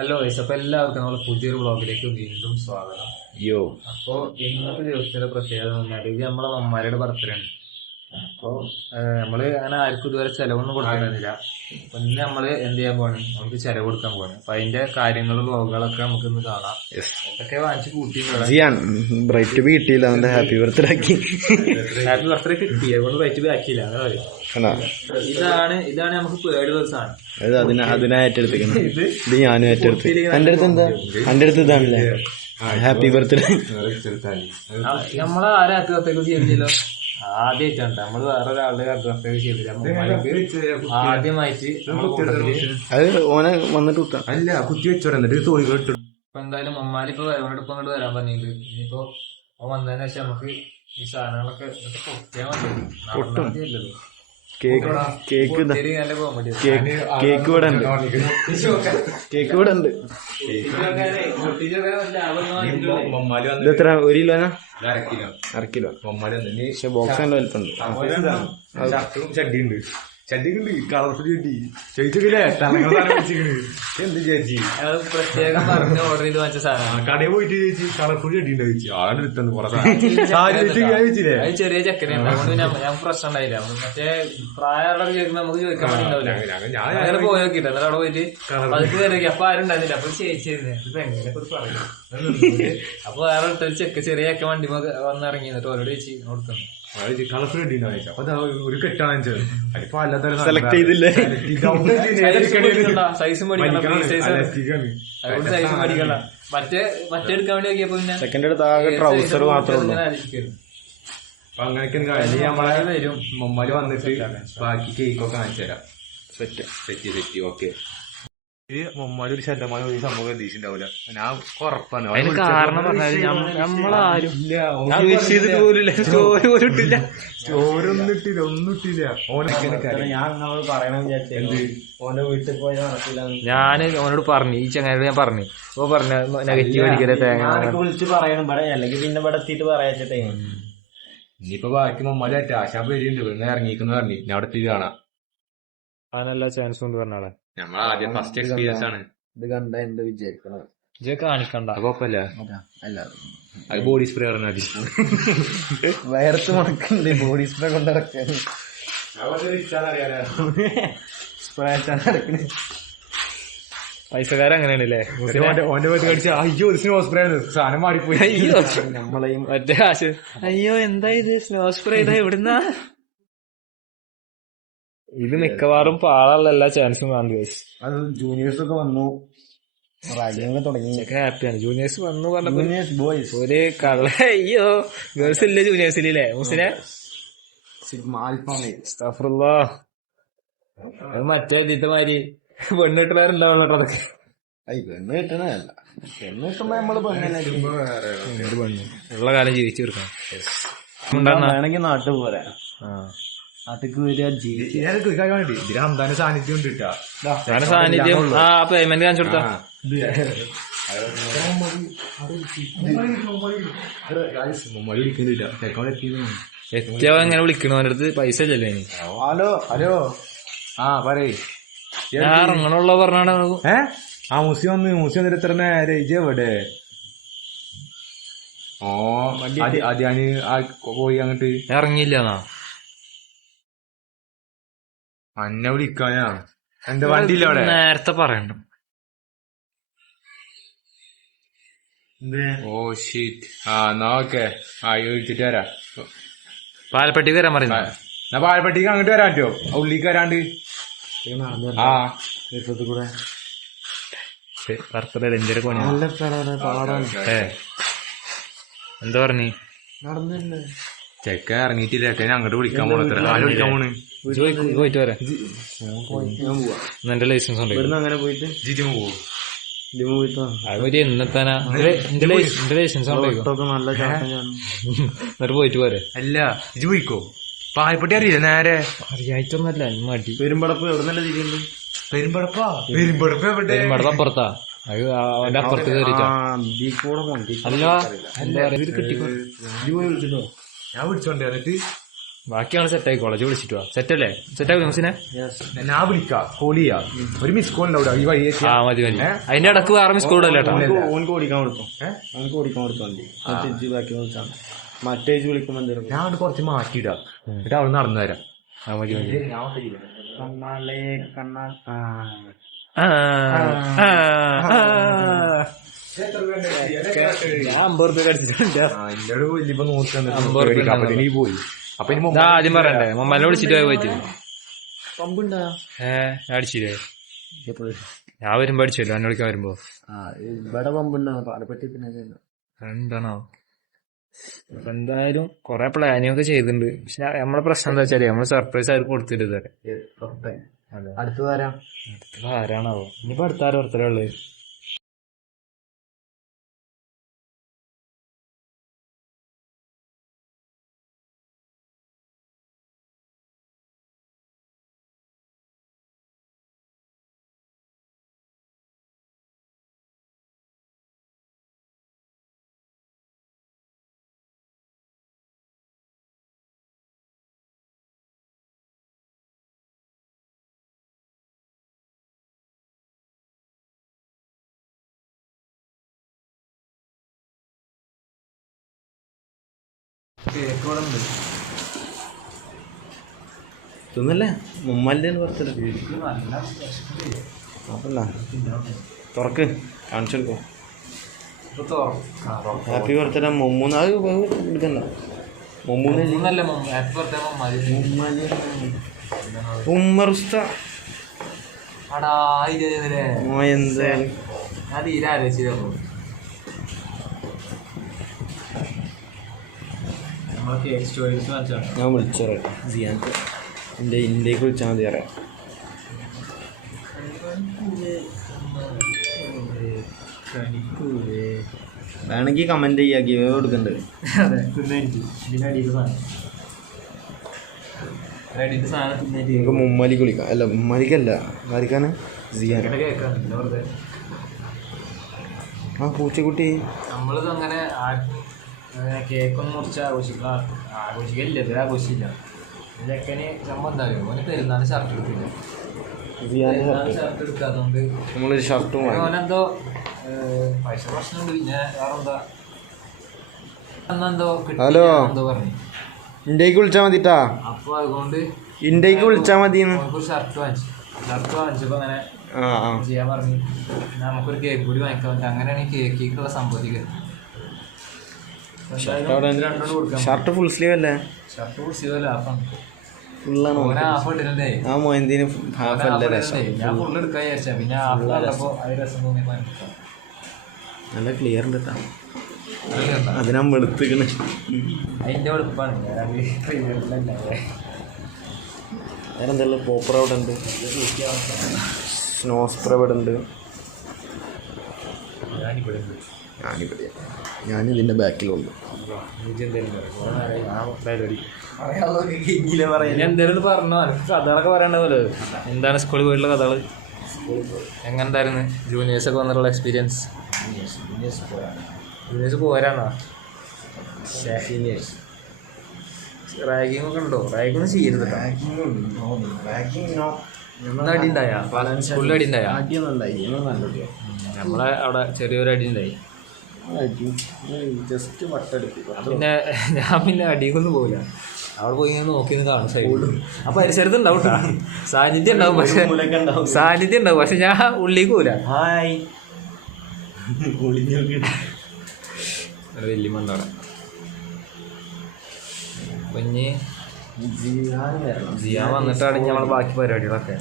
Hello അപ്പൊ എല്ലാവർക്കും നമ്മളെ പുതിയൊരു വ്ളോഗിലേക്ക് വീണ്ടും സ്വാഗതം. അപ്പൊ ഇന്നത്തെ ദിവസത്തിന്റെ പ്രത്യേകത എന്ന് പറഞ്ഞാൽ ഇത് നമ്മളെ മമ്മാരുടെ ബർത്ത്ഡേ ആണ്. അപ്പൊ നമ്മള് അങ്ങനെ ആർക്കും ഇതുവരെ ചെലവൊന്നും കൊടുക്കുന്നില്ല. അപ്പൊ ഇന്ന് നമ്മള് എന്ത് ചെയ്യാൻ പോവാണ്, നമുക്ക് ചെലവ് കൊടുക്കാൻ പോവാണ്. അപ്പൊ അതിന്റെ കാര്യങ്ങളും വ്ളോഗുകളൊക്കെ നമുക്ക് ഇന്ന് കാണാം. എന്തൊക്കെ വാങ്ങിച്ച് കൂട്ടി ബ്രൈറ്റ് ബി കിട്ടിയില്ല, അവന്റെ ഹാപ്പി ബർത്ത്ഡേ ആക്കി. ഹാപ്പി ബർത്ത്ഡേ കിട്ടി, അതുകൊണ്ട് ബ്രൈറ്റ് ബി ആക്കിയില്ല. ഇതാണ് നമുക്ക് പേടി ദിവസമാണ്. അതിനാ ഏറ്റെടുത്തിരിക്കുന്നത്. ഇത് ഞാനും ഏറ്റെടുത്ത്. എന്റെ അടുത്ത് എന്താ, എന്റെ അടുത്ത് ഇതാണല്ലേ ഹാപ്പി ബർത്ത്ഡേ. നമ്മളെ ആരും ഹാപ്പി ബർത്ത്ഡേ ചെയ്തില്ലല്ലോ. ആദ്യമായിട്ടാണ് നമ്മള് വേറൊരാളുടെ ഹാപ്പി ബർത്ത്ഡേ ചെയ്തില്ല. ആദ്യമായിട്ട് അത് ഓനെ വന്നിട്ട് അല്ല കുത്തി വെച്ചോടെ എന്നിട്ട് തോണി ഇട്ടു. ഇപ്പൊ എന്തായാലും മമ്മാലിപ്പോ അവനോടൊപ്പം അങ്ങോട്ട് വരാൻ പറഞ്ഞിട്ടുണ്ട്. ഇനിയിപ്പോ വന്നതിന് ശേഷം നമുക്ക് ഈ സാധനങ്ങളൊക്കെ പൊട്ടിയാൽ മതിയല്ലോ. കേക്ക് ഇവിടെ ഉണ്ട്. കേക്ക് ഇവിടെ ഉണ്ട്. ഇതെത്ര, 1 കിലോനാ? 1/2 കിലോ. പക്ഷെ ബോക്സ് നല്ല വലിപ്പുണ്ട്. ചട്ടിയുണ്ട്, ചട്ടിക്കുണ്ട്, കളർഫുൾ ചട്ടി ചോദിച്ചില്ലേ എന്ത് ചേച്ചി പ്രത്യേകം പറഞ്ഞ് ഓർഡർ ചെയ്ത് വാങ്ങിച്ച സാധനം. കടയിൽ പോയിട്ട് ചേച്ചി കളർഫുൾ ചട്ടി ഉണ്ട് ചോദിച്ചു. ആളെ എടുത്തു ചോദിച്ചില്ലേ. അത് ചെറിയ ചക്കരയാണ്, അതുകൊണ്ട് ഞാൻ പ്രശ്നം ഉണ്ടായില്ല. മറ്റേ പ്രായമുള്ള ചോദിക്കുമ്പോ നമുക്ക് ചോദിക്കാൻ പറ്റിണ്ടാവില്ല. അങ്ങനെ പോയി നോക്കിട്ട് എന്നിട്ട് അവിടെ പോയിട്ട് അത് കയറി. അപ്പൊ ആരും ഉണ്ടായിരുന്നില്ല. അപ്പൊ ചേച്ചിരുന്നേ ഇപ്പൊ എങ്ങനെ പറയും. അപ്പൊ വേറെ ഒരു ചെറിയ ചക്ക വണ്ടി വന്നിറങ്ങി എന്നിട്ട് ഓരോട് ചേച്ചി കൊടുക്കുന്നു. കളർഫുൾ ചട്ടി അപ്പൊ ഒരു കെട്ടാണ് അതിപ്പോ അല്ലാത്ത സെലക്ട് ചെയ്തില്ലേ. സൈസും പഠിക്കണം, സൈസും പഠിക്കണ്ട. മറ്റേ എടുക്കാൻ വേണ്ടി നോക്കിയപ്പോ പിന്നെ സെക്കൻഡ് അടുത്ത് ആകെ ട്രൗസർ മാത്രമേ ഉള്ളൂ. അപ്പൊ അങ്ങനെയൊക്കെ നമ്മളെ വരും. മമ്മാര് വന്നിട്ട് ബാക്കി കേക്കൊക്കെ കാണിച്ചു തരാം. Set okay. ഈ മമ്മാര് ഒരു ശതമാനം ഒരു സംഭവം പ്രതീക്ഷിണ്ടാവില്ല. ഞാൻ ഉറപ്പാണ്. അതിന് കാരണം നമ്മളാരും ചോരൊന്നും ഇട്ടില്ല, ഒന്നും ഇട്ടില്ല. ഞാൻ ഓനോട് പറഞ്ഞു, ഈ ചങ്ങാനോട് ഞാൻ പറഞ്ഞു. അപ്പൊ പറഞ്ഞ നെഗറ്റീവ് അടിക്കലെ തേങ്ങ വിളിച്ച് പറയണം, അല്ലെങ്കിൽ പിന്നെ ഇവിടെ എത്തിയിട്ട് പറയാച്ച തേങ്ങ. ഇനിയിപ്പോ ബാക്കി മമ്മാര് ആശാ പേരുണ്ട്, പിന്നെ ഇറങ്ങിക്കുന്നു പറഞ്ഞു. ഞാൻ അവിടെ എത്തിയിട്ട് കാണാം. അതിനെല്ലാ ചാൻസും ഉണ്ട് പറഞ്ഞാളെ. നമ്മളെ ആദ്യം ഫസ്റ്റ് എക്സ്പീരിയൻസ് ആണ് ഇത്. കണ്ട എന്ത് വിചാരിക്കണം, കാണിക്കണ്ട. കുഴപ്പമില്ല. അത് ബോഡി സ്പ്രേ പറഞ്ഞാൽ മതി. വയർത്ത് മുടക്കണ്ടേ ബോഡി സ്പ്രേ കൊണ്ടിറക്കാൻ. സ്പ്രേ നടക്കണേ പൈസക്കാരൻ അങ്ങനെയാണല്ലേ. ഓന്റെ വീട്ടിൽ കടിച്ച അയ്യോ സ്നോ സ്പ്രേ സാധനം മാറിപ്പോയി. അയ്യോ നമ്മളെയും മറ്റേ കാശ്. അയ്യോ എന്താ ഇത് സ്നോ സ്പ്രേ, ഇതാ എവിടുന്നാ? ഇത് മിക്കവാറും പാളുള്ള എല്ലാ ചാൻസും കാണുന്നു. അത് ജൂനിയേഴ്സ് ഒക്കെ വന്നു, തുടങ്ങി. ഹാപ്പിയാണ്. ജൂനിയേഴ്സ് വന്നു പറഞ്ഞ ബോയ്സ് ഒരു കള്ള. അയ്യോ ഗേൾസ് ഇല്ലേ ജൂനിയേഴ്സിലേ മുസിനെ? അത് മറ്റേ ഇതിന്റെ മാതിരി പെണ്ണിട്ടുണ്ടാവുള്ളൂ. അതൊക്കെ പെണ്ണ് കിട്ടണല്ല. പെണ്ണ് കിട്ടുമ്പോ നമ്മള് പെണ്ണ് ഉള്ള കാലം ജീവിച്ചു തീർക്കണം. വേണമെങ്കിൽ നാട്ടിൽ പോരാ. നാട്ടിക്ക് വരിക ഇതിന് സാന്നിധ്യം ഉണ്ട് കേട്ടാ. സാന്നിധ്യം പേയ്മെന്റ് കാണിച്ചു കൊടുത്താ എത്തിയോ എങ്ങനെ വിളിക്കണോ? അവന്റെ അടുത്ത് പൈസ ഇല്ലല്ലോ ഇനി. ഹലോ ഹലോ പറയ്. ഞാൻ ഇറങ്ങണുള്ള പറഞ്ഞാണ്. ആ മൂസി വന്നിട്ട് എത്ര നേരം എവിടെ? ആദ്യാന് പോയി അങ്ങോട്ട് ഇറങ്ങിയില്ലെന്നാ അന്നെ വിളിക്കാനാ. എന്റെ വണ്ടിയില്ല അവിടെ. നേരത്തെ പറയണ്ട. ഓ ഷീറ്റ്. എന്നാ ഓക്കെ. വിളിച്ചിട്ട് വരാം. പാലപ്പെട്ടിക്ക് വരാൻ പറയുന്ന. എന്നാ പാലപ്പെട്ടിക്ക് അങ്ങോട്ട് വരാൻ പറ്റുമോ? ഉള്ളിക്ക് വരാണ്ട്. ബർത്ത്ഡേ എന്റെ കോണി എന്താ പറഞ്ഞു? ചെക്ക ഇറങ്ങിയിട്ടില്ല. ചെക്കനെ അങ്ങോട്ട് വിളിക്കാൻ പോണത്ര. ആര് വിളിക്കാൻ പോണ്? പോയിട്ട് വരാം. എന്റെ ലൈസൻസ് ഉണ്ട്. അങ്ങനെ പോയിട്ട് ജിജിമ പോവോ? അത് എന്നെത്താനാ? എന്റെ ലൈസൻസ് എന്നിട്ട് പോയിട്ട് പോരെ. അല്ല ഇജ് പോയിക്കോ. പായപ്പെട്ടി അറിയില്ല നേരെ. അറിയായിട്ടൊന്നല്ല, മടി. പെരുമ്പടപ്പ് എവിടെ നല്ല തിരിയുണ്ട്? പെരുമ്പടപ്പ് അപ്പുറത്താ. അത് അവന്റെ അപ്പുറത്ത് കയറിട്ടോ. അല്ല എന്താ കിട്ടിക്കോ. ഞാൻ വിളിച്ചോണ്ടേ. എന്നിട്ട് ബാക്കിയാണ് സെറ്റായി കോളേജ് വിളിച്ചിട്ട് പോവാ. സെറ്റല്ലേ? സെറ്റാക്കി ന്യൂസിനെ ഞാൻ വിളിക്കാം, കോൾ ചെയ്യാം. ഒരു മിസ് കോൾ ഉണ്ടാവില്ല ഈ വഴി. ആ മതി മതി. അതിന്റെ ഇടക്ക് വേറെ മിസ് കോൾ അല്ലേ? ഓനക്ക് ഓടിക്കാൻ കൊടുക്കും, ഓനക്ക് ഓടിക്കാൻ കൊടുക്കാൻ ബാക്കി വിളിച്ചാൽ മറ്റേ വിളിക്കുമ്പോ എന്തെങ്കിലും ഞാൻ അവിടെ കുറച്ച് മാറ്റിയിടാം, എന്നിട്ട് അവിടെ നടന്നു തരാം. ആ മതി മതി. കണ്ണാലേ കണ്ണാ ഞാൻ 50 റുപ്യ അടിച്ചിട്ടുണ്ട്. എന്റെ വലിയപ്പോ നോക്കി നീ പോയി. അപ്പൊ ഇനി ആദ്യം പറയണ്ടേ മമ്മനെ വിളിച്ചിട്ട് പോയി പറ്റി. പമ്പുണ്ടാ അടിച്ചില്ലേ? ഞാൻ വരുമ്പോ അടിച്ചല്ലോ എന്നെ വിളിക്കാൻ വരുമ്പോ. ഇവിടെ പമ്പുണ്ടാ പാലപ്പെട്ടി പിന്നെ എന്താണോ? അപ്പൊ എന്തായാലും കൊറേ പ്ലാനിങ് ഒക്കെ ചെയ്തിട്ടുണ്ട്. പക്ഷെ നമ്മളെ പ്രശ്നം എന്താ വെച്ചാല് നമ്മള് സർപ്രൈസ് ആയിട്ട് കൊടുത്തിട്ട് ഇതുവരെ. അടുത്തതാരാ? അടുത്തത് ആരാണാവോ? ഇനിയിപ്പോ അടുത്താരോ ഓർത്തരേ ഉള്ളു. തിന്നല്ലേ മുമ്മല്ലേ പുറത്തില്ല തുറക്ക് കാണിച്ചു കൊടുക്കോ. ഹാപ്പി ബർത്ത്ഡേ മമ്മൂന്ന്. അത് എടുക്കണ്ട. ഉമ്മറുസ്ത ഞാൻ വിളിച്ചു പറയാം. സിയാൻക്ക് എൻ്റെ ഇന്ത്യക്ക് വിളിച്ചാൽ മതി പറയാം. വേണമെങ്കിൽ കമന്റ് ചെയ്യാ. ഗിവ് കൊടുക്കണ്ട്. നമുക്ക് മുമ്മാലിക്ക് വിളിക്കാം. അല്ല മുമ്മാലിക്കല്ല, ആർക്കാണ്? സിയാൻ. ആ പൂച്ചക്കുട്ടി നമ്മളിത് അങ്ങനെ കേക്കൊന്നും മുറിച്ച് ആഘോഷിക്കില്ല. ഇതൊരു ആഘോഷിക്കില്ല. ഇതൊക്കെ സംഭവം എന്താ പറയുക? ഓന് പെരുന്നാൾ ഷർട്ട് എടുക്കില്ല. ഷർട്ട് എടുക്കാത്തതുകൊണ്ട് നമ്മളൊരു ഷർട്ടും ഓനെന്തോ പൈസ പ്രശ്നമുണ്ട്. പിന്നെ വേറെന്താ എന്തോ ഹലോ എന്തോ പറഞ്ഞു. ഇന്ത്യക്ക് വിളിച്ചാൽ മതിട്ടാ. അപ്പൊ അതുകൊണ്ട് ഇന്ത്യക്ക് വിളിച്ചാൽ മതി. ഷർട്ട് വാങ്ങിച്ചപ്പോ അങ്ങനെ ചെയ്യാൻ പറഞ്ഞു. നമുക്കൊരു കേക്ക് കൂടി വാങ്ങിക്കാൻ പറ്റും. അങ്ങനെയാണ് ഈ കേക്കുള്ള സംഭവത്തിൽ. ഷർട്ട് ഫുൾ സ്ലീവ് അല്ലേ? ഷർട്ട് ഫുൾ സ്ലീവ് അല്ല, ഹാഫാണ്. ഫുള്ളാണോ? ഹാഫ് ഇട്ടിട്ടുണ്ടേ. ആ മോയന്തിന് ഹാഫ് അല്ല രസം. ഞാൻ ഫുള്ള് എടുക്കാൻ വിചാരിച്ചാ. പിന്നെ ഹാഫ് കണ്ടപ്പോ അത് രസം തോന്നിയപ്പോ നല്ല ക്ലിയർ ഉണ്ട് കേട്ടോ. അതിനാ വെളുത്തിക്കണ്. അതിന്റെ വെളുപ്പാണ്. വേറെന്താ പോപ്പർ അവിടെ ഉണ്ട്. സ്നോ സ്പ്രേ ഇവിടെ ഉണ്ട്. ഞാനിതിൻ്റെ ബാക്കിലുണ്ട്. എന്തേലും പറഞ്ഞോ? എനിക്ക് കഥകളൊക്കെ പറയണ്ടല്ലോ. എന്താണ് സ്കൂളിൽ പോയിട്ടുള്ള കഥകള്? എങ്ങനെ ഉണ്ടായിരുന്നു ജൂനിയേഴ്സൊക്കെ വന്നിട്ടുള്ള എക്സ്പീരിയൻസ്? ജൂനിയേഴ്സ് പോരാണോ? റാഗിങ് ഒക്കെ ഉണ്ടോ? റാഗിങ് ഒന്നും ചെയ്യരുത്. അടി ഉണ്ടായ സ്കൂളിൽ അടി ഉണ്ടായ? നമ്മളെ അവിടെ ചെറിയൊരു അടി ഉണ്ടായി. ജസ്റ്റ് വട്ടെടുക്കും. പിന്നെ ഞാൻ പിന്നെ അടിയൊന്നും പോകില്ല. അവിടെ പോയി ഇങ്ങനെ നോക്കി കാണും സൈഡിൽ. ആ പരിസരത്ത് ഉണ്ടാവും കേട്ടോ, സാന്നിധ്യം ഉണ്ടാവും. പക്ഷെ സാന്നിധ്യം ഉണ്ടാവും, പക്ഷെ ഞാൻ ഉള്ളിലേക്ക് പോകില്ല. വലിയ മണ്ടവിടെ. അപ്പൊ ഇനി ജിയാൻ വന്നിട്ടാണ് നമ്മളെ ബാക്കി പരിപാടികളൊക്കെ.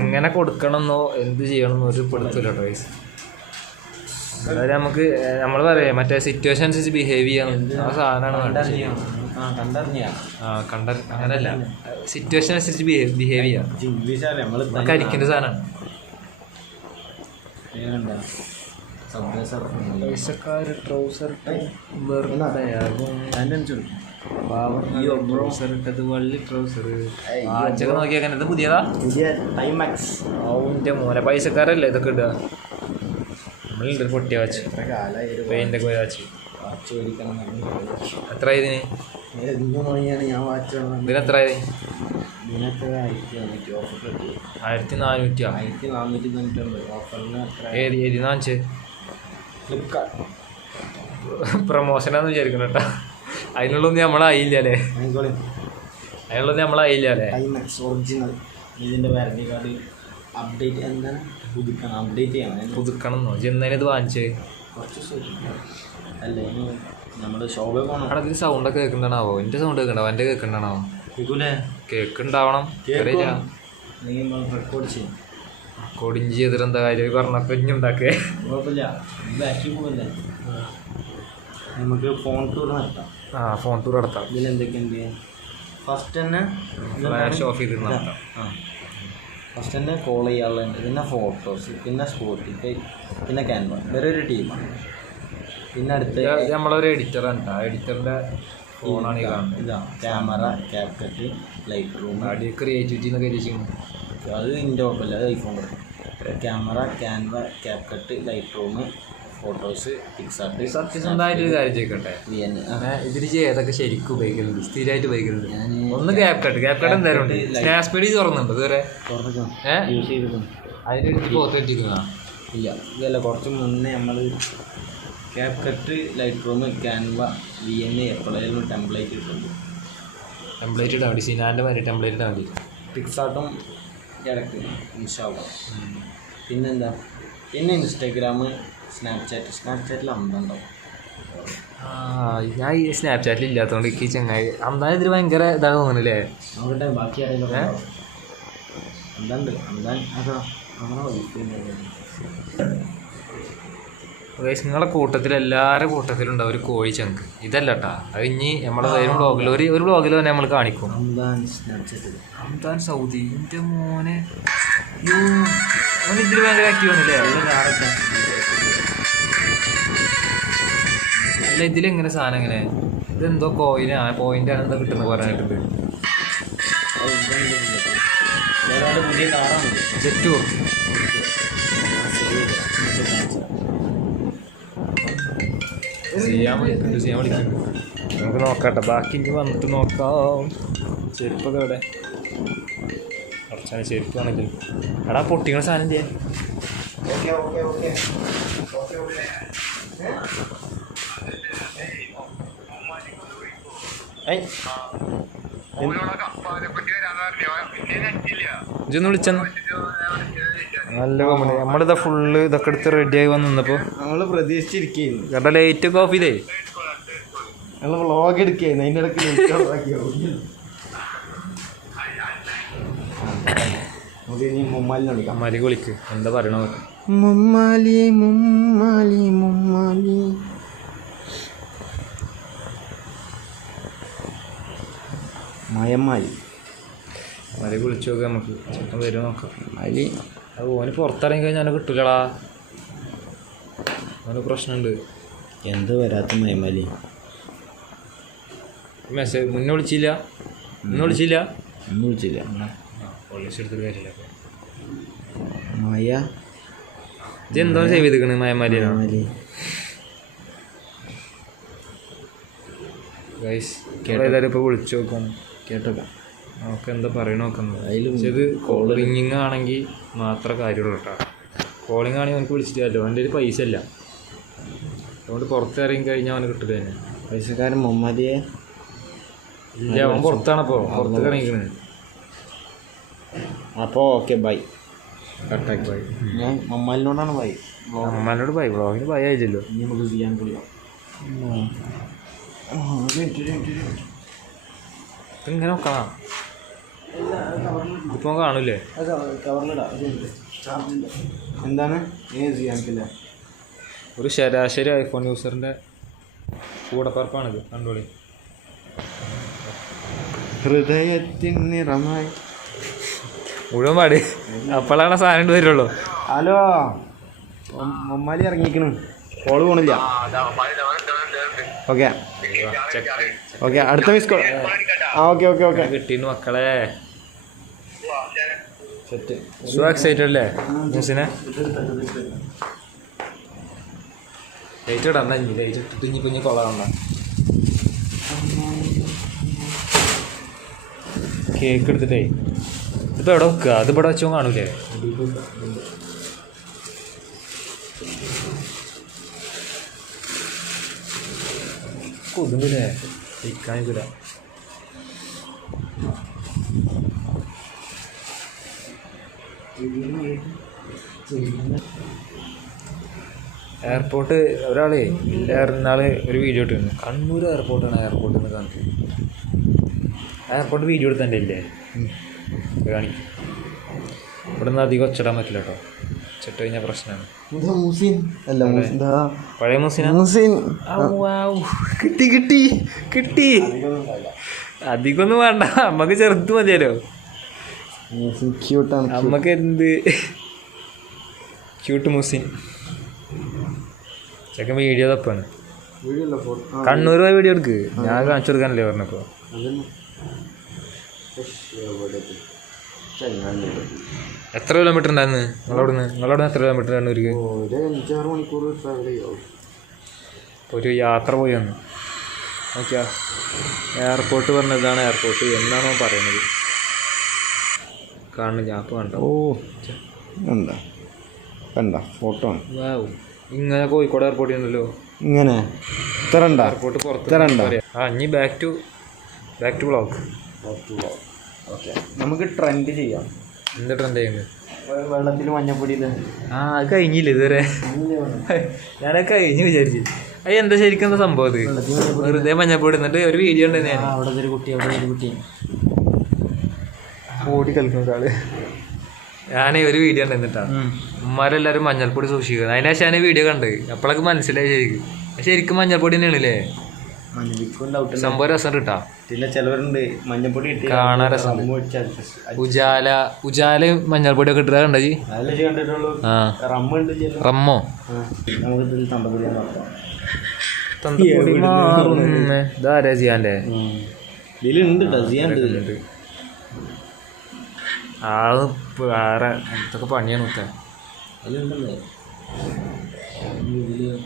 എങ്ങനെ കൊടുക്കണമെന്നോ എന്ത് ചെയ്യണമെന്നോ ഒരു പിടുത്തില്ല കേട്ടോ ഗൈസ്. അതായത് നമുക്ക് നമ്മൾ പറയാം മറ്റേ സിറ്റുവേഷൻ അനുസരിച്ച് ബിഹേവ് ചെയ്യണം. ആ സാധനമാണ് വേണ്ടത്. അങ്ങനല്ല, സിറ്റുവേഷൻ അനുസരിച്ച് ബിഹേവ് ചെയ്യാം. കരിക്കുന്ന സാധനമാണ്. പൈസക്കാര് ട്രൗസർ ഇട്ടത് വള്ളി ട്രൗസർ ആച്ചൊക്കെ നോക്കിയാൽ ഇത് പുതിയതാ. അവൻ്റെ മോനെ പൈസക്കാരല്ലേ ഇതൊക്കെ ഇടുക. നമ്മളുണ്ട് പൊട്ടിയ വാച്ച്, പെയിൻ്റൊക്കെ പോയ വാച്ച്. വാച്ച് മേടിക്കണം. എത്ര ഇതിന്? എന്ത് മണിയാണ് ഞാൻ വാച്ച് വേണം. ഇതിനെത്ര? ഇതിനൊക്കെ 1400 ഓഫർ. 1400. 1490 ഓഫറിന്. ഏതിനാ വാങ്ങിച്ചത്? ഫ്ലിപ്കാർട്ട്. പ്രമോഷനാന്ന് വിചാരിക്കണം കേട്ടോ. അതിനുള്ളൊന്നും നമ്മളായില്ല അല്ലേ? അതിനുള്ളത് നമ്മളായില്ല അല്ലേ? ഒറിജിനൽ. ഇതിൻ്റെ വാറണ്ടി കാർഡ് അപ്ഡേറ്റ് എന്താണ് പുതുക്കണം, അപ്ഡേറ്റ് ചെയ്യണം. പുതുക്കണമെന്നോ? എന്നതിന് ഇത് വാങ്ങിച്ചത്? കുറച്ച് അല്ലേ നമ്മുടെ ഷോപ്പിൽ പോകണം. അവിടെ ഇതിൽ സൗണ്ടൊക്കെ കേൾക്കണ്ടാവോ? എൻ്റെ സൗണ്ട് കേൾക്കണ്ടാവോ? എൻ്റെ കേൾക്കണ്ടാവോ? കേൾക്കൂലേ? കേൾക്കുണ്ടാവണം. റെക്കോർഡ് ചെയ്യും. റെക്കോർഡിങ് ചെയ്തിട്ട് എന്താ കാര്യം പറഞ്ഞപ്പോൾ ഇനി ഉണ്ടാക്കേ? കുഴപ്പമില്ല, ബാക്കി പോകല്ലേ. നമുക്ക് ഫോൺ ടൂർ നടത്താം. ഫോൺ ടൂർ നടത്താം. ഇതിലെന്തൊക്കെയുണ്ട്? ഫസ്റ്റ് തന്നെ ഫ്ലാഷ് ഓഫ് ചെയ്ത് നടത്താം. ഫസ്റ്റ് തന്നെ കോൾ ചെയ്യാനുള്ളത്, പിന്നെ ഫോട്ടോസ്, പിന്നെ സ്പോട്ടിഫൈ, പിന്നെ ക്യാൻവ. വേറെ ഒരു ടീമാണ്. പിന്നെ അടുത്ത നമ്മളൊരു എഡിറ്ററാണ് കേട്ടോ. എഡിറ്ററിൻ്റെ ഫോണാണ് ഈ കാണുന്നത്. ഇതാ ക്യാമറ, ക്യാപ്കട്ട്, ലൈറ്റ് റൂം. അടി ക്രിയേറ്റിവിറ്റി എന്നൊക്കെ എഴുതിച്ചിരിക്കുന്നു. അത് ഇതിൻ്റെ കുഴപ്പമില്ല, അത് ഐഫോൺ കൊടുക്കും. Camera, Canva, CapCut, Lightroom, photos, PicsArt. സത്യസന്ധമായിട്ടൊരു കാര്യം ചോദിക്കട്ടെ, ഇതിൽ ഏതൊക്കെ ശരിക്കും ഉപയോഗിക്കുന്നുണ്ട്, സ്ഥിരമായിട്ട് ഉപയോഗിക്കുന്നുണ്ട്? ഒന്ന് ക്യാപ്കട്ട് എന്തായാലും ഉണ്ട്. സ്നാപ്സ്പീഡ് തുറന്നുണ്ട് ഇതുവരെ? യൂസ് ചെയ്തിട്ടുണ്ട്. അതിൻ്റെ പുറത്ത് വെച്ചിരിക്കുന്നതാണ്. ഇല്ല, ഇതല്ല, കുറച്ച് മുന്നേ നമ്മൾ CapCut, Lightroom, Canva, VNA എപ്പോഴായാലും ടെംപ്ലേറ്റ് ഇട്ടുണ്ട്. ടെംപ്ലേറ്റ് ഇടാൻ വേണ്ടി, സിനാൻ്റെ മാതിരി ടെംപ്ലേറ്റ് ഇടാൻ വേണ്ടി. പിക്സാർട്ടും ഇടയ്ക്ക് ഇൻസ്റ്റാവും. പിന്നെന്താ, പിന്നെ ഇൻസ്റ്റാഗ്രാം, സ്നാപ്ചാറ്റിൽ അമ്പുണ്ടാവും. ഞാൻ ഈ സ്നാപ്ചാറ്റിൽ ഇല്ലാത്തതുകൊണ്ട് എനിക്ക് ചങ്ങായി അന്താൻ ഇതിൽ ഭയങ്കര ഇതാണ് തോന്നുന്നില്ലേ? നോക്കട്ടെ, ബാക്കി എന്താണ്ട് അന്താൻ അതാ അങ്ങനെ. നിങ്ങളെ കൂട്ടത്തിൽ എല്ലാവരുടെ കൂട്ടത്തിലുണ്ടാവും ഒരു കോഴി ചങ്ക്. ഇതല്ല കേട്ടാ, അത് ഇനി നമ്മളെ വരും ബ്ലോഗിൽ ഒരു ബ്ലോഗിൽ തന്നെ നമ്മൾ കാണിക്കും. അംദാൻ സൗദി എൻ്റെ മോനെ, ഇതിൽ ഭയങ്കര ആക്റ്റീവ് ആണല്ലേ? അല്ല, ഇതിലെങ്ങനെ സാധനം എങ്ങനെ? ഇതെന്തോ പോയിന്റ് ആണ്, എന്താ കിട്ടുന്നത് പറയാനായിട്ടുണ്ട്. ജെറ്റൂർ ചെയ്യാൻ വിളിക്കുന്നുണ്ട്. നമുക്ക് നോക്കാട്ടെ, ബാക്കി ഇനി വന്നിട്ട് നോക്കാം. ചെരുപ്പൊക്കെ എവിടെ? കുറച്ചാണ് ചെരുപ്പ് ആണെങ്കിൽ. എടാ പൊട്ടിക്കണ സാധനം ചെയ്യാൻ. ഇതൊന്ന് വിളിച്ചെന്ന് നല്ല കോമഡി. നമ്മളിതാ ഫുള്ള് ഇതൊക്കെ എടുത്ത് റെഡിയായി വന്നപ്പോൾ നമ്മള് പ്രതീക്ഷിച്ചിരിക്കുന്നു. കേട്ടോ, ലൈറ്റ് ഒക്കെ ഓഫ് ചെയ്തേ. ഞങ്ങൾ വ്ളോഗ് എടുക്കുന്നു, അതിൻ്റെ ഇടയ്ക്ക് നമുക്ക് ഇനി മുമ്മാലിനെ വിളിക്കാം. അമ്മാലിക്ക് വിളിക്ക്, എന്താ പറയണോ? മുമ്മാലി മുമ്മാലി മുമ്മാലി. മയമ്മാലി അമ്മാലിക്ക് വിളിച്ചു നോക്കാം നമുക്ക്. ചിലപ്പം വരും നോക്കാം. അലി അത് ഓന് പുറത്തിറങ്ങി കഴിഞ്ഞാൽ കിട്ടൂലടാ, അവന് പ്രശ്നമുണ്ട്. എന്ത് വരാത്ത മയമാലി? മെസ്സേജ് മുന്നേ വിളിച്ചില്ല, ഇന്ന് വിളിച്ചില്ല, ഒന്നും വിളിച്ചില്ല. പോലീസ് എടുത്തിട്ട് കാര്യമില്ല. മായ ഇത് എന്തോ സേവ് ചെയ്തിരിക്കണ്? മയമാലി ഗൈസ് ഏതായാലും ഇപ്പോൾ വിളിച്ചു നോക്കാം, കേട്ടോക്കാം, നമുക്ക് എന്താ പറയണ നോക്കുന്നത്. അതിലും ഇത് കോൾ റിങ്ങിങ് ആണെങ്കിൽ മാത്രമേ കാര്യമുള്ളൂ കേട്ടോ. കോളിങ് ആണെങ്കിൽ അവനക്ക് വിളിച്ചിട്ടില്ലല്ലോ, അവൻ്റെ ഒരു പൈസ ഇല്ല, അതുകൊണ്ട് പുറത്തിറങ്ങി കഴിഞ്ഞാൽ അവന് കിട്ടില്ല തന്നെ. പൈസക്കാരൻ മുഹമ്മദിയെ ഇല്ല, അവൻ പുറത്താണപ്പോൾ, പുറത്തേക്ക് ഇറങ്ങിക്കണേ. അപ്പോൾ ഓക്കെ, ബൈ. കട്ടാക്കി ബൈ. ഞാൻ മമ്മാലിനോടാണ് ബൈ. അമ്മനോട് ബൈ, ബ്ലോഗിന് ബൈ ആയില്ലല്ലോ. ഇനി നമുക്ക് ചെയ്യാൻ കൊള്ളാം. ഇതിങ്ങനെ നോക്കണം, ഇതിപ്പോൾ കാണൂലേ? എന്താണ് ചെയ്യാനില്ല. ഒരു ശരാശരി ഐഫോൺ യൂസറിൻ്റെ കൂടപ്പറപ്പാണിത്, കണ്ടോളി. ഹൃദയത്തിൻ നിറമായി മുഴുവൻ പാട്, അപ്പോഴാണ് സാധനം വരുള്ളൂ. ഹലോ, മമ്മാലി ഇറങ്ങിക്കണ്, കോള് പോണില്ല. ഓക്കെ ഓക്കെ, അടുത്ത miss call. Okay okay okay, കിട്ടീന്ന് മക്കളെ. സെറ്റ്. സോ എക്സൈറ്റഡ് അല്ലേ ന്യൂസിനെ? ലൈറ്റ് ഇടാൻ തന്നെ ലൈറ്റ് ഇട്ടിട്ട് ഇനിയിപ്പോൾ ഇനി കൊള്ളാണ്ട. കേക്ക് എടുത്തിട്ടേ ഇതിപ്പോൾ എവിടെ വെക്കുക? അത് ഇവിടെ വെച്ചോ കാണൂലേ? കൊതുകില്ലേ ഇരിക്കാനില്ല. എയർപോർട്ട് ഒരാളെ ഇന്നാള് ഒരു വീഡിയോ ഇട്ടിരുന്നു. കണ്ണൂർ എയർപോർട്ടാണ് എയർപോർട്ടിൽ നിന്ന് കാണിച്ചത്. എയർപോർട്ട് വീഡിയോ എടുത്തല്ലേ ഇല്ലേ കാണിക്കും. ഇവിടെ നിന്ന് അധികം ഒച്ചിടാൻ പറ്റില്ല കേട്ടോ. ഒച്ചിട്ട് കഴിഞ്ഞാൽ പ്രശ്നമാണ്. പഴയ മുസിൻ കിട്ടി കിട്ടി കിട്ടി. അധികമൊന്നും വേണ്ട, നമ്മക്ക് ചെറുത് മതിയല്ലോ. നമ്മക്ക് എന്ത് ക്യൂട്ട് മുസിൻ. ചെക്കൻ വീഡിയോ തപ്പാണ്. കണ്ണൂർ പോയി വീഡിയോ എടുക്ക്. ഞാൻ കാണിച്ചു കൊടുക്കാനല്ലേ പറഞ്ഞപ്പോ. എത്ര കിലോമീറ്റർ ഉണ്ടായിരുന്നു നിങ്ങളവിടെ എത്ര കിലോമീറ്റർ കണ്ണൂർക്ക്? ഒരു യാത്ര പോയി വന്നു. നോക്കിയാ എയർപോർട്ട് പറഞ്ഞതാണ് എയർപോർട്ട് എന്നാണോ പറയുന്നത്. കാണുന്നു ഞാപ്പ് കണ്ടോ? കണ്ട ഫോട്ടോ ഇങ്ങനെ കോഴിക്കോട് എയർപോർട്ടിൽ ഉണ്ടല്ലോ. ഇങ്ങനെ എയർപോർട്ട് പുറത്ത്. ഇനി ബാക്ക് ടു വ്ളോഗ്. ഓക്കെ, നമുക്ക് ട്രെൻഡ് ചെയ്യാം. എന്ത് ട്രെൻഡ് ചെയ്യുന്നത്? വെള്ളത്തിൽ മഞ്ഞപ്പൊടിയിൽ. അത് കഴിഞ്ഞില്ല ഇതുവരെ. ഞാനത് കഴിഞ്ഞ് വിചാരിച്ചു. അത് എന്താ ശരിക്കും എന്താ സംഭവം? അത് വെറുതെ മഞ്ഞപ്പൊടി എന്നിട്ട് ഒരു വീഡിയോ ഉണ്ട്. അവിടെ ഒരു കുട്ടി, അവിടെ ഒരു കുട്ടി ഓടി കളിക്കുന്ന ഒരാള്. ഞാൻ ഒരു വീഡിയോ ഉണ്ട് എന്നിട്ടാ ഉമ്മാരെല്ലാരും മഞ്ഞൾപ്പൊടി സൂക്ഷിക്കുന്നത്. അതിനുശേഷം ഞാൻ വീഡിയോ കണ്ട് അപ്പോഴൊക്കെ മനസ്സിലായി ശരിക്കും മഞ്ഞൾപ്പൊടി തന്നെയാണല്ലേ സംഭവം. രസം കിട്ടാ. പിന്നെ ചിലവരുണ്ട് മഞ്ഞപ്പൊടി കാണാൻ രസം. ഉജാല മഞ്ഞൾപ്പൊടി ഒക്കെ ഇട്ടാ കണ്ടോ? റമ്മോ തന്തപ്പൊടി മാറുന്നേ. ഇതാരാ ചെയ്യാൻ്റെ ഇതിലുണ്ട്. ആള് വേറെ എന്തൊക്കെ പണിയാണ് ഒക്കെ.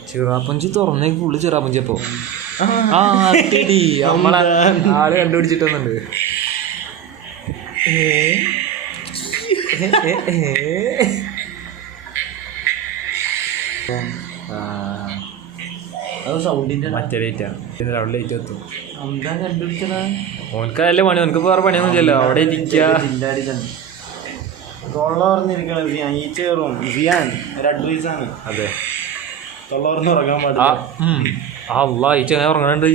ചിറാപ്പഞ്ചി തുറന്നേക്ക് ഫുള്ള് ചിറാപ്പഞ്ചി. അപ്പോ നമ്മളെ ആള് കണ്ടുപിടിച്ചിട്ടൊന്നുണ്ട്. മറ്റേ ലേറ്റാ. അവിടെ ലേറ്റ് എത്തും. ഓനക്ക് നല്ല പണി. ഓനക്ക് വേറെ പണിയൊന്നും ഇല്ലല്ലോ. അവിടെ ഇരിക്കുക. അതെ അള്ളാ ഈ ചെങ്ങനെ ഉറങ്ങണുണ്ട്.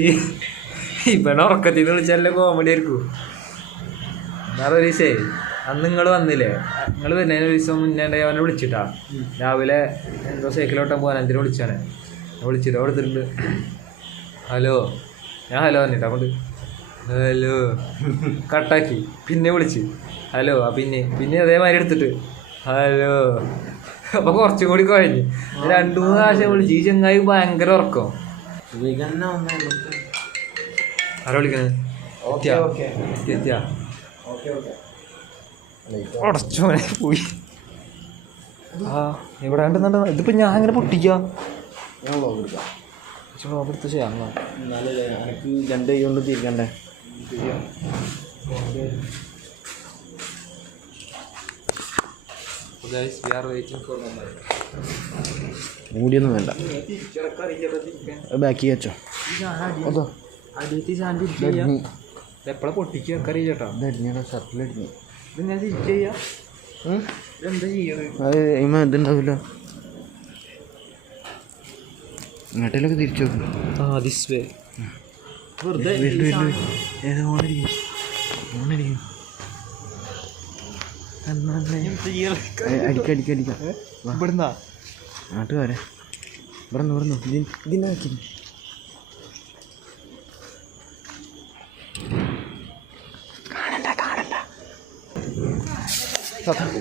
ഇവനെ ഉറക്കത്തിന്ന് വിളിച്ചാലേ കോമഡി ആയിരിക്കും. വേറെ ഒരു ദിവസേ അന്ന് നിങ്ങൾ വന്നില്ലേ, നിങ്ങൾ വരുന്നതിന് ഒരു ദിവസം മുന്നേ അവനെ വിളിച്ചിട്ടാ. രാവിലെ എന്തോ സൈക്കിളോട്ടാൻ പോകാൻ എന്തിനു വിളിച്ചാണ്. വിളിച്ചിട്ട് അവിടെ എടുത്തിട്ടുണ്ട്. ഹലോ ഞാൻ ഹലോ പറഞ്ഞിട്ട് അങ്ങോട്ട് ഹലോ കട്ടാക്കി. പിന്നെ വിളിച്ച് ഹലോ. പിന്നെ അതേമാതിരി എടുത്തിട്ട് ഹലോ. അപ്പൊ കുറച്ചും കൂടി കുഴഞ്ഞു. 2-3 പ്രാവശ്യം വിളിച്ചു. ഈ ചങ്ങായി ഭയങ്കര ഉറക്കം. ആരാ വിളിക്കുന്നത്? ഉടച്ചോനെ പോയി. ഇവിടെ കണ്ടെന്നുണ്ട്. ഇതിപ്പോ ഞാൻ അങ്ങനെ പൊട്ടിക്കാ. എടുത്ത് ചെയ്യാം. 2 കൈ കൊണ്ട് തിരിക്കണ്ടേ? മൂടിയൊന്നും വേണ്ട. ബാക്കി വെച്ചോ. എപ്പോഴാ പൊട്ടിക്കുക ചേട്ടാ? ഷർട്ടിലടിഞ്ഞു. ഇതെങ്ങനെ തിരിച്ചു ചെയ്യാ? എന്താ ചെയ്യണത്? അത് ഇതുണ്ടാവില്ല. ഇങ്ങോട്ടേലൊക്കെ തിരിച്ചു നോക്കും. This way. വെറുതെ ഏത് ഓണടിക്കും അടിക്കടിക്കടിക്കാം. ഇവിടുന്നാ നാട്ടുകാരെ പറഞ്ഞു ഇതിനെ വെക്കി. കാണണ്ട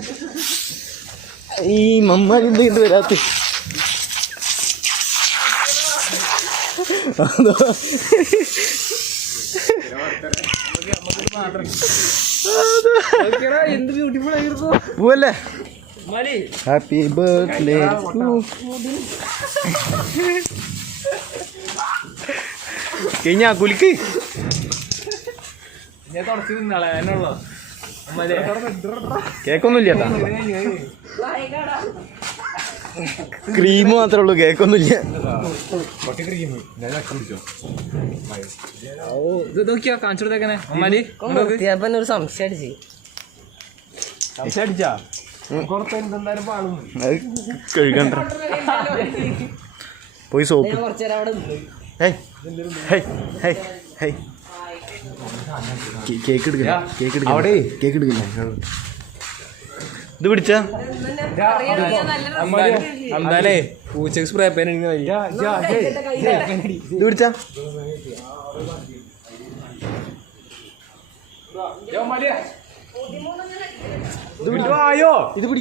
ഈ മമ്മ ഇത് വരാത്ത എന്ത് ബ്യൂട്ടിഫുൾ ആയിരുന്നു. പോവല്ലേ? Happy birthday. കഴിഞ്ഞാ കുലിക്ക് ഞാൻ തുടച്ച് തിന്നാളെ അതിനുള്ളോ കേക്കൊന്നുമില്ല ക്രീം മാത്രമേ ഉള്ളൂ കേക്കൊന്നുമില്ല ഇത് നോക്കിയാ കാണിച്ചു കൊടുത്തേക്കനെ അമ്മാലി ഒരു സംശയം അടിച്ച് അടിച്ചാ കഴുകണ്ട പോയി സോപ്പ് കേക്ക് എടുക്കില്ല കേക്ക് എടുക്കില്ല അവിടെ കേക്ക് എടുക്കില്ല ഇത് പിടിച്ച അമ്മാനെ പൂച്ചക്ക് സ്പ്രേ പെയിൻ ഇത് പിടിച്ച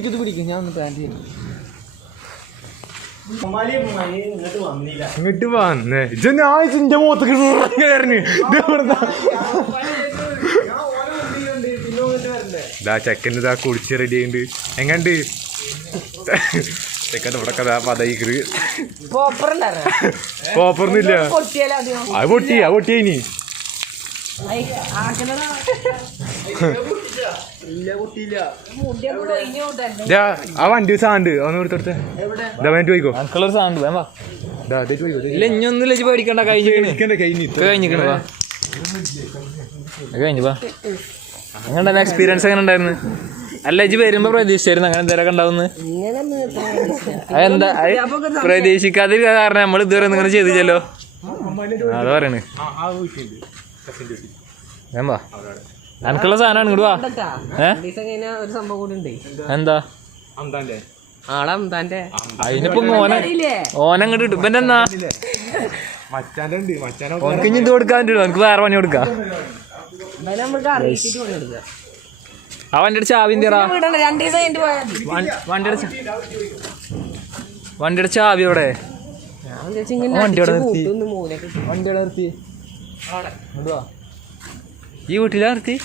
ഇത് പിടിക്കും ഞാൻ ഒന്ന് പ്ലാൻ ചെയ്യാം ഇങ്ങോട്ട് വന്നേ ഇന്റെ മുഖത്തേക്ക് ചെക്കൻ്റെ ഇതാ കുടിച്ച് റെഡി ആയിട്ടുണ്ട് എങ്ങണ്ട് ചെക്കൻ്റെ ഇവിടെ കഥ പതയിക്കറ് പോപ്പറൊന്നുമില്ല അത് പൊട്ടിയ ഇനി ആ വണ്ടി സാണ്ട് ഒന്ന് കൊടുത്തോടുത്തേ വേണ്ടി പോയിക്കോ അനക്കുള്ളൊരു സാധനം വേവാ ഇല്ല ഇഞ്ഞൊന്നുമില്ല ഇജ്ജ് പേടിക്കണ്ട കഴിഞ്ഞിക്കണ് കഴിഞ്ഞു അങ്ങനെ എക്സ്പീരിയൻസ് എങ്ങനെ ഉണ്ടായിരുന്നു അല്ല ഇജ്ജ് വരുമ്പോ പ്രതീക്ഷിച്ചായിരുന്നു അങ്ങനെ എന്തെങ്കിലും ഉണ്ടാവുന്നു അതെന്താ പ്രതീക്ഷിക്കാതെ കാരണം നമ്മൾ ഇതുവരെ ഇങ്ങനെ ചെയ്തില്ലല്ലോ അത് പറയണേ വേമ്പാ എനക്കുള്ള സാധനമാണ് ഇങ്ങോട്ട് വാ ഒരു സംഭവം കൂടി ഉണ്ട് എന്താ അതിനിപ്പോ ഓനങ്ങോട്ട് ഇട്ടും ഇപ്പൊ എന്നാ ഓനക്ക് ഇനി ഇത് കൊടുക്കാൻ പറ്റുള്ളൂ എനിക്ക് വേറെ പണി കൊടുക്കാം വണ്ടിയുടെ ചാവി എന്തിയാ വണ്ടിയുടെ ചാവി എവിടെ വണ്ടിയുടെ നിർത്തി ഇങ്ങോട്ട് വാ ഈ വീട്ടിലാ നിർത്തി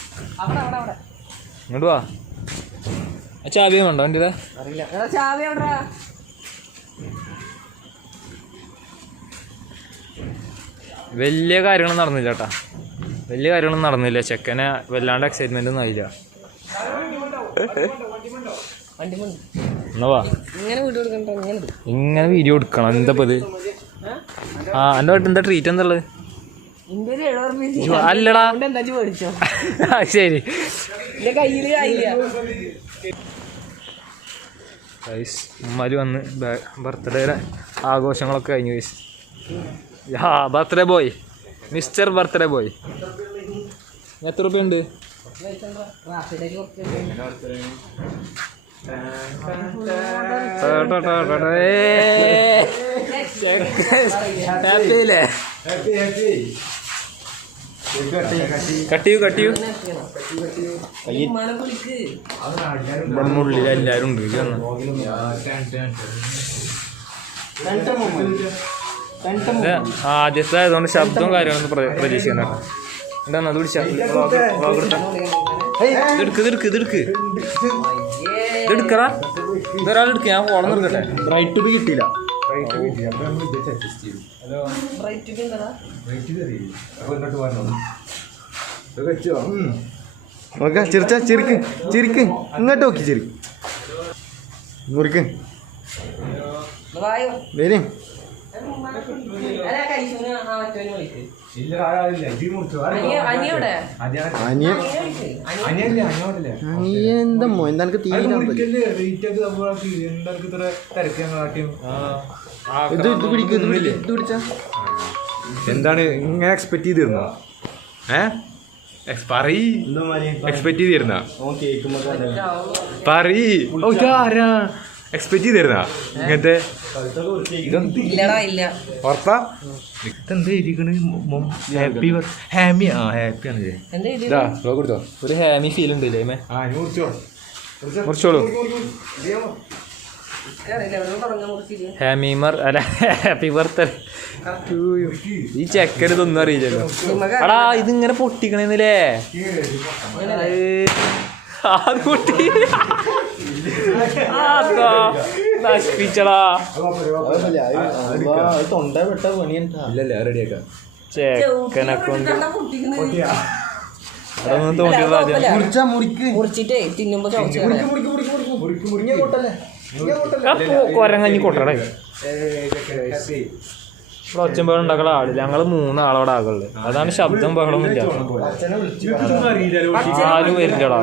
ഇങ്ങോട്ട് വാ ആ ചാവി വേണ്ട വണ്ടിയുടെ വലിയ കാര്യങ്ങളൊന്നും നടന്നില്ല കേട്ടാ വലിയ കാര്യങ്ങളൊന്നും നടന്നില്ല ചെക്കനെ വല്ലാണ്ട് എക്സൈറ്റ്മെന്റ് ഒന്നും ആയില്ല എന്നാ വാ ഇങ്ങനെ വീഡിയോ എടുക്കണം എന്താ ഇത് ആ എൻ്റെ വീട്ടിൽ എന്താ ട്രീറ്റ് എന്താ ഉള്ളത് അല്ലടാ ശരി ഉമ്മാര് വന്ന് ബർത്ത്ഡേയുടെ ആഘോഷങ്ങളൊക്കെ കഴിഞ്ഞു guys birthday boy mister birthday boy എത്ര രൂപ ഉണ്ട് കട്ടിയു ഉള്ളിൽ എല്ലാരും ഉണ്ട് ആദ്യത്തെ ആയതുകൊണ്ട് ശബ്ദവും കാര്യങ്ങളൊന്നും പ്രതീക്ഷിക്കണ്ട എന്താ അത് പിടിച്ച ഇതെടുക്കറാ ഇതൊരാളെടുക്ക ഞാൻ ഫോൺ എടുക്കട്ടെ ബ്രൈറ്റ് ബി കിട്ടിയില്ല ചിരിക്ക് ഇങ്ങോട്ട് നോക്കി ചിരിക്ക് മുറിക്ക് വരും എന്തമ്മോ എന്താ തീരെ എന്താണ് ഇങ്ങനെ എക്സ്പെക്ട് ചെയ്തിരുന്നോ എക്സ്പെക്ട് ചെയ്തിരുന്ന എക്സ്പെക്ട് ചെയ്തിരുന്ന ഇങ്ങനത്തെ ഉറപ്പാ ഇതെന്താ ഇരിക്കണ് ഹാപ്പിയാണ് കൊടുത്തോ ഒരു ഹാമി ഫീൽ ഉണ്ട് ഇല്ലേ മുറിച്ചോളൂ ഹാമിമർ അല്ല ഹാപ്പി ബർത്ത്ഡേ ഈ ചെക്കന് ഇതൊന്നും അറിയില്ലല്ലോ അടാ ഇതിങ്ങനെ പൊട്ടിക്കണേന്നില്ലേ അത് പൊട്ടി നശിപ്പിച്ചടാ. തൊണ്ട പെട്ട പണിയുണ്ടാ. ഇല്ലല്ല റെഡിയാക്കാം. ചെക്കനെ കൊണ്ട് അതൊന്നും തോന്നിയത് ആദ്യം. മുറിച്ചിട്ടേ തിന്നുമ്പോ കൊരങ്ങഞ്ഞി കൊട്ടടേ. ഇവിടെ ഒച്ചയും ബഹളം ഉണ്ടാക്കുന്ന ആളില്ല. ഞങ്ങള് 3 ആളോടെ ആകളുള്ളത്. അതാണ് ശബ്ദം ബഹളമൊന്നും ഇല്ല. ആരും വരില്ലടാ.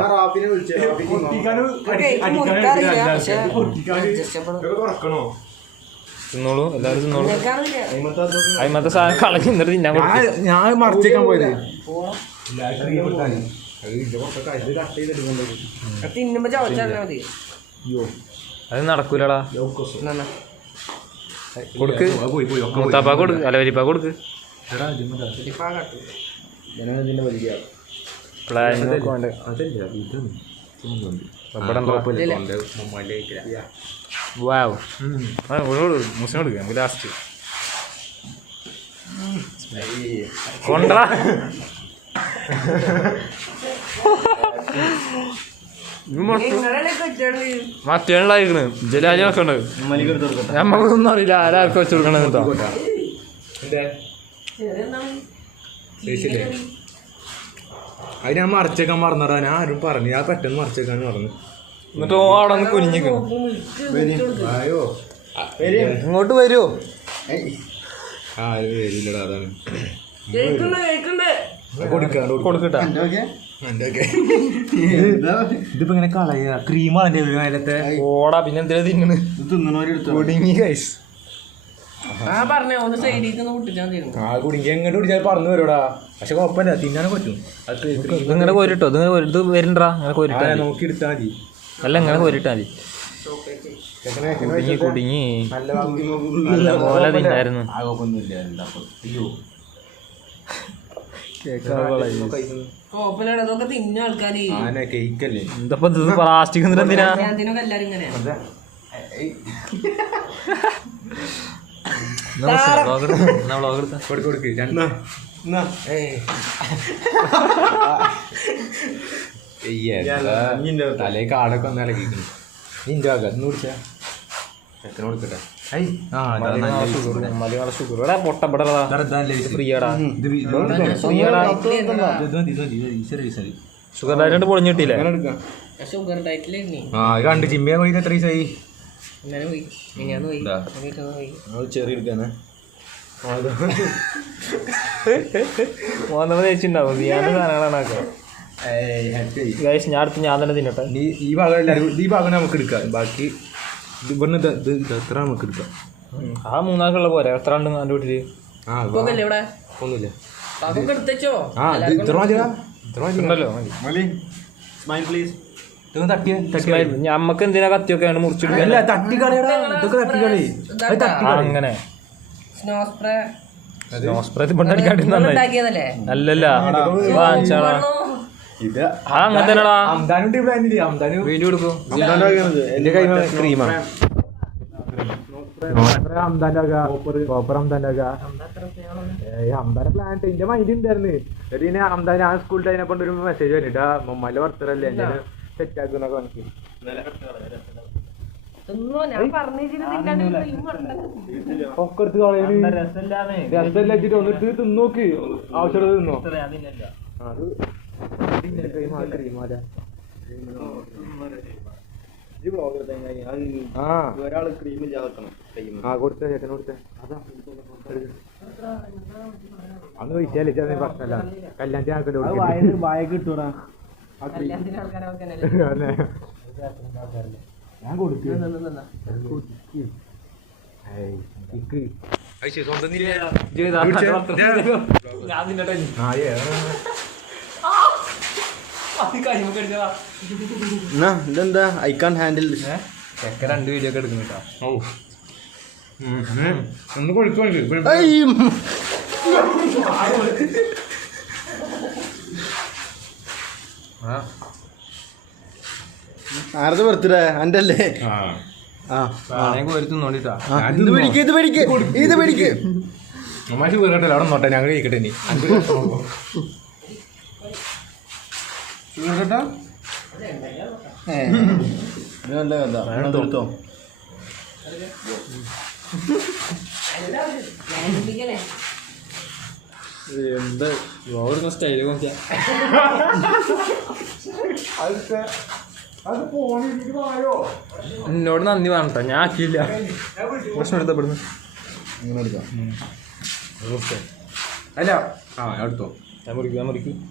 തിന്നോളൂ, എല്ലാരും തിന്നോളൂ. അതിമത്തെ സാധനം കളഞ്ഞ് എന്നിട്ട് തിന്നാൻ കൊടുക്കും. ഞാൻ മറിച്ചേക്കാൻ പോയത് തിന്നുമ്പോ ചവച്ചാൽ മതി. അത് നടക്കൂലടാ. കൊടുക്ക്, മൂത്താപ്പാ കൊടുക്ക്, അല്ല വലിപ്പാ കൊടുക്ക്. പ്ലാനിങ് മുസ്ലിം കൊടുക്കുക നമുക്ക് ലാസ്റ്റ് കൊണ്ടാ. മറ്റേണായിരിക്കണ് ജലാജൊക്കെ ഉണ്ട്. നമ്മക്കൊന്നും അറിയില്ല ആരാർക്ക് വെച്ച് കൊടുക്കണത് കേട്ടോ. അത് ഞാൻ മറിച്ചേക്കാൻ മറന്നടാ. ഞാൻ ആരും പറഞ്ഞു ഞാൻ പെട്ടെന്ന് മറിച്ചേക്കാൻ പറഞ്ഞു. എന്നിട്ട് അവിടെ നിന്ന് കുനിഞ്ഞിക്കണം. ഇങ്ങോട്ട് വരുമോ? വരില്ലടാ. അതാണ് കൊടുക്കട്ടാ. ഇതിപ്പോ ഇങ്ങനെ കളയാ. ക്രീമാണ് അതിന്റെ ഓടാ. പിന്നെ എന്തിനാ തിന്നണ്? കുടുങ്ങി ഗൈസ്. കുടുങ്ങി എങ്ങോട്ട് കുടിച്ചാൽ പറഞ്ഞു വരുടാ. പക്ഷെ കുഴപ്പമില്ല, തിന്നാനും പറ്റും. ഇതിങ്ങനെ കോരിട്ടോ. ഇത് വരണ്ടാ. അങ്ങനെ കോരിട്ടാ നോക്കി എടുത്താൽ മതി. അല്ല ഇങ്ങനെ കോരിട്ടാ മതി. കുടുങ്ങി നല്ല പോലെ തിന്നായിരുന്നു. എന്തപ്പോ പ്ലാസ്റ്റിക് എന്തിനാ? തലേ കാടൊക്കെ ഒന്ന് ഇളകിക്കുന്നു. നിന്റെ അകന്ന് കുടിച്ചാ ചെക്കന് കൊടുക്കട്ടെ. ഷുഗർ ഡയറ്റ് പൊളിഞ്ഞിട്ടില്ലേ? കണ്ട് ജിമ്മേ പോയിട്ട് എത്ര ദിവസമായി? ചെറിയ എടുക്കാനാ മോന്നമ്മ തേച്ചിണ്ടാവും. ഞാൻ സാധനങ്ങളാണ്. ഞാൻ അടുത്ത് ഞാൻ തന്നെ തിന്നട്ടെ. ഈ ഭാഗം എല്ലാവരും ഈ ഭാഗം നമുക്ക് എടുക്കാം. ബാക്കി ഇവിടുന്ന് എത്ര നമുക്ക് എടുക്കാം. ആ 3 ആൾക്കുള്ള പോരെ. എത്ര ഉണ്ട് എൻ്റെ വീട്ടില്? ഒന്നുമില്ല. ഞമ്മക്ക് എന്തിനാ കത്തിയൊക്കെ മുറിച്ചിട്ട് തട്ടിക്കളയടാ. ഇതൊക്കെ തട്ടിക്കളി. അങ്ങനെ അല്ലല്ല വാങ്ങിച്ചാടാ. അങ്ങനെ തന്നെടാ. വീഡിയോ എടുക്കും. എന്റെ കൈ ക്രീമാണ്. ഹംദാന്റെ പ്ലാൻ എന്റെ മൈൻഡ് ഉണ്ടായിരുന്നു. പിന്നെ ഹംദാൻ ഞാൻ സ്കൂളിൽ അതിനെക്കൊണ്ട് ഒരു മെസ്സേജ് വന്നിട്ടാ മമ്മാന്റെ ബർത്ത്ഡേ എന്നെ സെറ്റ് ആക്കുന്നൊക്കെ എനിക്ക്. ഒക്കെ എടുത്ത് കളയുന്നു. രസമല്ല വെച്ചിട്ട് ഒന്നിട്ട് തിന്നോക്ക്. ആവശ്യമുള്ളത് തിന്നോ. അത് കൊടുത്ത ചേട്ടൻ കൊടുത്ത അന്ന് വിളിച്ചാലേ പ്രശ്നമല്ല. കല്യാണത്തിന് ആൾക്കാർ വായ കിട്ടൂടാ. ഞാൻ കൊടുക്കും. ഇതെന്താ ഐ കാൻ ഹാൻഡിൽ. 2 വീഡിയോ ഒക്കെ എടുക്കുന്നു കേട്ടോ. ഒന്ന് കൊടുക്കും. ആരുടെ ബർത്ത്ഡേ? എൻ്റെ അല്ലേ? ഇത് പിടിക്ക്. അമ്മാശി വീറട്ടല്ലോ. അവിടെ നോട്ടെ. ഞങ്ങൾ കഴിക്കട്ടെ. ഇനി എന്താ ഓരോ സ്റ്റൈല് നോക്കിയാ എന്നോട് നന്ദി വേണട്ടോ ഞാൻ ആക്കിയില്ല പ്രശ്നം എടുത്തപ്പെടുന്നു അങ്ങനെ എടുക്കാം അല്ല ആ എടുത്തോ ഞാൻ മുറിക്കും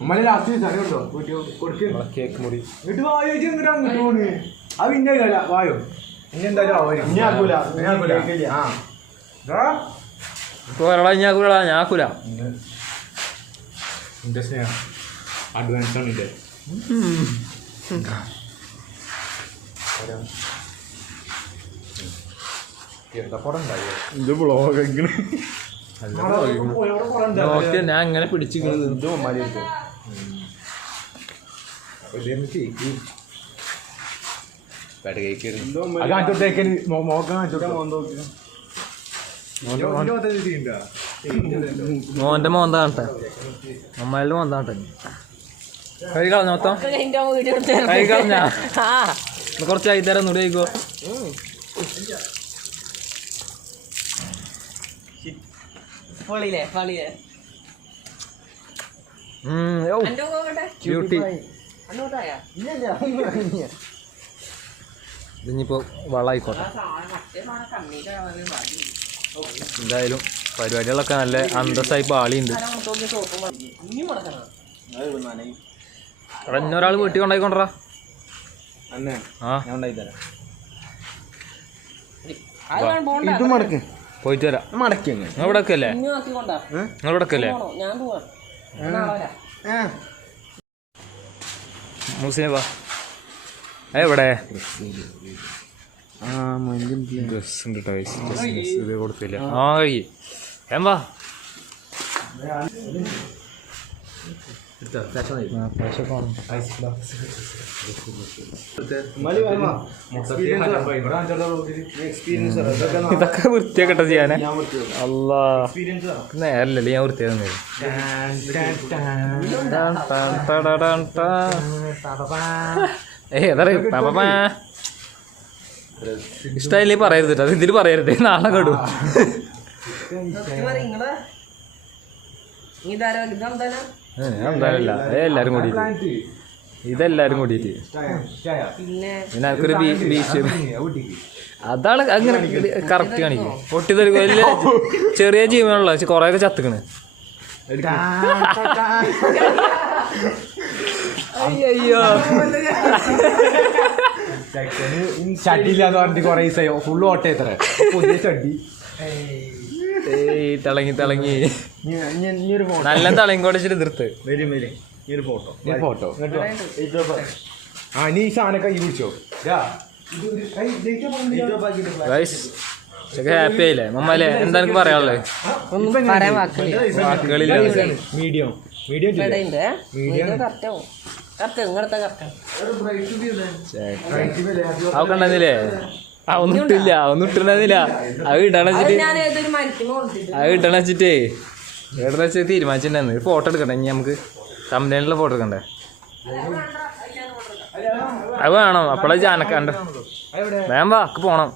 ഉമ്മനെ ലാസ്റ്റ് എടുത്തോ കേക്ക് മുറി ഇങ്ങോട്ട് വായോ ഇങ്ങോട്ട് അങ്ങോട്ട് പോണ് അത് പിന്നെ വായോ ഇനി എന്തായാലും ഇപ്പോൾ വരടാ ഞാൻ ആക്കൂല എന്റെ സ്നേഹം അഡ്വാൻസ് ആണ് ഇത് എന്താ പടം ഉണ്ടായോ ഇത് ബ്ലോഗ് നോക്കിയ ഞാൻ അങ്ങനെ പിടിച്ചിരിക്കുന്നത് എന്തോ മര്യാദ മോന്റെ മോന്ത കാണട്ടെ അമ്മയുടെ മോന്ത കാണട്ടെ കൈ കളഞ്ഞ മൊത്തം കൈ കളഞ്ഞ കുറച്ച് ആയിത്തരം നൂടി കഴിക്കോ ക്യൂട്ടി ഇതിനിപ്പോ വളായിക്കോട്ടെ എന്തായാലും പരിപാടികളൊക്കെ നല്ല അന്തസ്സായി പാളിയുണ്ട് എടാ ഇന്നൊരാൾ വീട്ടിൽ കൊണ്ടായിക്കൊണ്ടറാ ആ ഇത് മടക്ക് പോയിട്ട് വരാം മടക്കി നിങ്ങൾ ഇവിടെ ഒക്കെ അല്ലേ നിങ്ങൾ ഇവിടെ ഒക്കെ അല്ലേ മുസ്ലിം വാ എവിടെ ഡ്രസ് ഉണ്ട് ഇത് കൊടുത്തില്ല ആ കഴി ഏമ്പാ ഇതൊക്കെ വൃത്തിയാക്കട്ടെ ചെയ്യാനേ അല്ലാ നേരല്ലേ ഞാൻ വൃത്തിയാകുന്നത് ഇഷ്ടമായില്ലേ പറയരുത് അത് ഇതിൽ പറയരുത് നാളെ കടും എന്തായാലും എല്ലാരും കൂടിയിട്ട് ഇതെല്ലാരും കൂടിയിട്ട് പിന്നെ എനിക്കൊരു ബീച്ച് അതാണ് അങ്ങനെ കറക്റ്റ് കാണിക്കും പൊട്ടിത്തെറി വലിയ ചെറിയ ജീവനുള്ള കൊറേയൊക്കെ ചത്തുക്കണ് അയ്യോ ചട്ടിയില്ലാന്ന് പറഞ്ഞിട്ട് കൊറേ ദിവസമായോ ഫുള്ള് ഓട്ട എത്ര പുതിയ ചട്ടി തിളങ്ങി നല്ല തിളങ്ങി കൊടിച്ചിട്ട് എതിർത്ത് ഫോട്ടോ ആ നീ ഈ സാധനം കൈ പിടിച്ചോ ഹാപ്പി ആയില്ലേ മമ്മല്ലേ എന്താ എനിക്ക് പറയാനുള്ളത് വാക്കുകളില്ല മീഡിയം അവക്ക് ഉണ്ടെന്നില്ലേ ഒന്നും ഇട്ടില്ല അത് ഇടണ വെച്ചിട്ടേ തീരുമാനിച്ചിട്ടുണ്ടായിരുന്നു ഫോട്ടോ എടുക്കണ്ടേ ഇനി നമുക്ക് തമിഴ്നാട്ടിലെ ഫോട്ടോ എടുക്കണ്ടേ അത് വേണം അപ്പോഴേ ജാനക്കാണ്ട് വേം വാക്ക് പോണം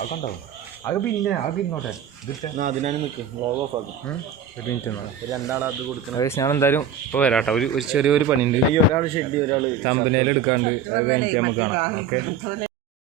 അതുണ്ടാവും അത് പിന്നെ അത് ഇങ്ങോട്ടെ അതിനാണ് നിൽക്കും വ്ളോഗ് ഓഫ് ആക്കും ഒരു മിനിറ്റ് രണ്ടാളത് അത് കൊടുക്കണം ഞാൻ എന്തായാലും ഇപ്പോൾ വരാട്ടോ ഒരു ചെറിയൊരു പണിയുണ്ട് ഒരാൾ ഷെഡ് ഒരാൾ തമ്പനയിൽ എടുക്കാണ്ട് അത് കഴിഞ്ഞിട്ട് നമുക്ക് കാണാം ഓക്കെ